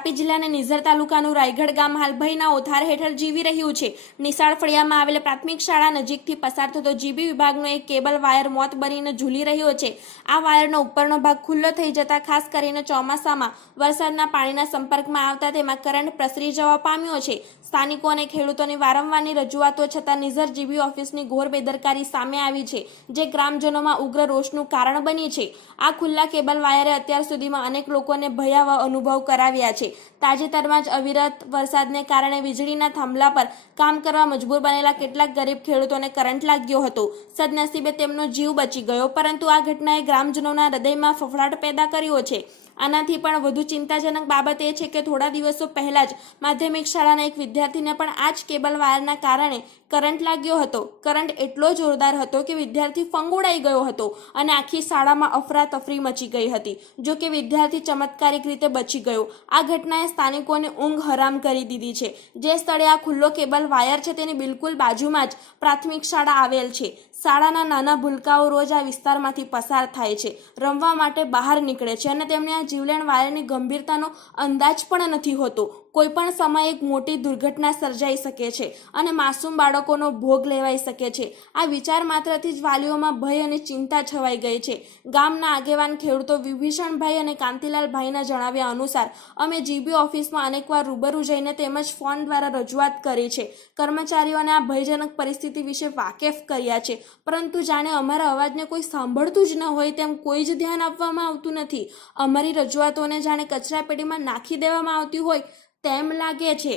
તાપી જિલ્લાના નિઝર તાલુકાનું રાયગઢ ગામ હાલ ભયના ઓથાર હેઠળ જીવી રહ્યું છે. નિશાળ ફળિયામાં આવેલ પ્રાથમિક શાળા નજીકથી પસાર થતો જીબી વિભાગનો એક કેબલ વાયર મોત બનીને ઝૂલી રહ્યો છે. આ વાયરનો ઉપરનો ભાગ ખુલ્લો થઈ જતા ખાસ કરીને ચોમાસામાં વરસાદના પાણીના સંપર્કમાં આવતા તેમાં કરંટ પ્રસરી જવા પામ્યો છે. સ્થાનિકો અને ખેડૂતોની વારંવારની રજૂઆતો છતાં નિઝર જીબી ઓફિસની ઘોર બેદરકારી સામે આવી છે, જે ગ્રામજનોમાં ઉગ્ર રોષનું કારણ બની છે. આ ખુલ્લા કેબલ વાયરે અત્યાર સુધીમાં અનેક લોકોને ભયાવહ અનુભવ કરાવ્યા છે. તાજેતરમાં જ અવિરત વરસાદને કારણે વીજળીના થાંભલા પર કામ કરવા મજબૂર બનેલા કેટલાક ગરીબ ખેડૂતોને કરંટ લાગ્યો હતો. સદનસીબે તેમનો જીવ બચી ગયો, પરંતુ આ ઘટનાએ ગ્રામજનોના હૃદયમાં ફફડાટ પેદા કર્યો છે. આનાથી પણ વધુ ચિંતાજનક બાબત એ છે કે થોડા દિવસો પહેલા જ માધ્યમિક શાળાના એક વિદ્યાર્થીને પણ આ જ કેબલ વાયરના કારણે કરંટ લાગ્યો હતો. કરંટ એટલો જોરદાર હતો કે વિદ્યાર્થી ફંગોળાઈ ગયો હતો અને આખી શાળામાં અફરાતફરી મચી ગઈ હતી. જો કે વિદ્યાર્થી ચમત્કારિક રીતે બચી ગયો. આ ઘટનાએ સ્થાનિકોને ઊંઘ હરામ કરી દીધી છે. જે સ્થળે આ ખુલ્લો કેબલ વાયર છે તેની બિલકુલ બાજુમાં જ પ્રાથમિક શાળા આવેલ છે. શાળાના નાના ભૂલકાઓ રોજ આ વિસ્તારમાંથી પસાર થાય છે. રમવા માટે બહાર નીકળે છે અને તેમને આ જીવલેણ વાયરની ગંભીરતાનો અંદાજ પણ નથી હોતો. કોઈ પણ સમયે એક મોટી દુર્ઘટના સર્જાઈ શકે છે અને માસૂમ બાળકોનો ભોગ લેવાઈ શકે છે. આ વિચાર માત્રથી જ વાલીઓમાં ભય અને ચિંતા છવાઈ ગઈ છે. ગામના આગેવાન ખેડૂતો વિભીષણભાઈ અને કાંતિલાલભાઈના જણાવ્યા અનુસાર, અમે જીબી ઓફિસમાં અનેકવાર રૂબરૂ જઈને તેમજ ફોન દ્વારા રજૂઆત કરી છે. કર્મચારીઓને આ ભયજનક પરિસ્થિતિ વિશે વાકેફ કર્યા છે. પરંતુ જાણે અમારા અવાજને કોઈ સાંભળતું જ ન હોય તેમ કોઈ જ ધ્યાન આપવામાં આવતું નથી. અમારી રજૂઆતોને જાણે કચરાપેટીમાં નાખી દેવામાં આવતી હોય તેમ લાગે છે.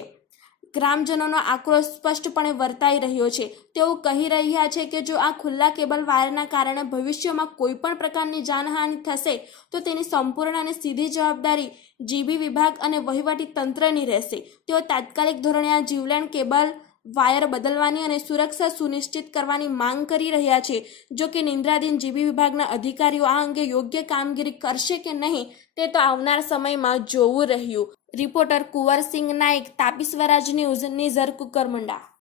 ગ્રામજનોનો આક્રોશ સ્પષ્ટપણે વર્તાઈ રહ્યો છે. તેઓ કહી રહ્યા છે કે જો આ ખુલ્લા કેબલ વાયરના કારણે ભવિષ્યમાં કોઈ પણ પ્રકારની જાનહાનિ થશે, તો તેની સંપૂર્ણ અને સીધી જવાબદારી જીબી વિભાગ અને વહીવટી તંત્રની રહેશે. તેઓ તાત્કાલિક ધોરણે આ જીવલેણ કેબલ વાયર બદલવાની અને સુરક્ષા સુનિશ્ચિત કરવાની માંગ કરી રહ્યા છે. જો કે નિંદ્રાધીન જીબી વિભાગના અધિકારીઓ આ અંગે યોગ્ય કામગીરી કરશે કે નહીં, તે તો આવનાર સમયમાં જોવું રહ્યું. Reporter Kunwarsinh Naik Tapi Swaraj news Nizar Kukarmunda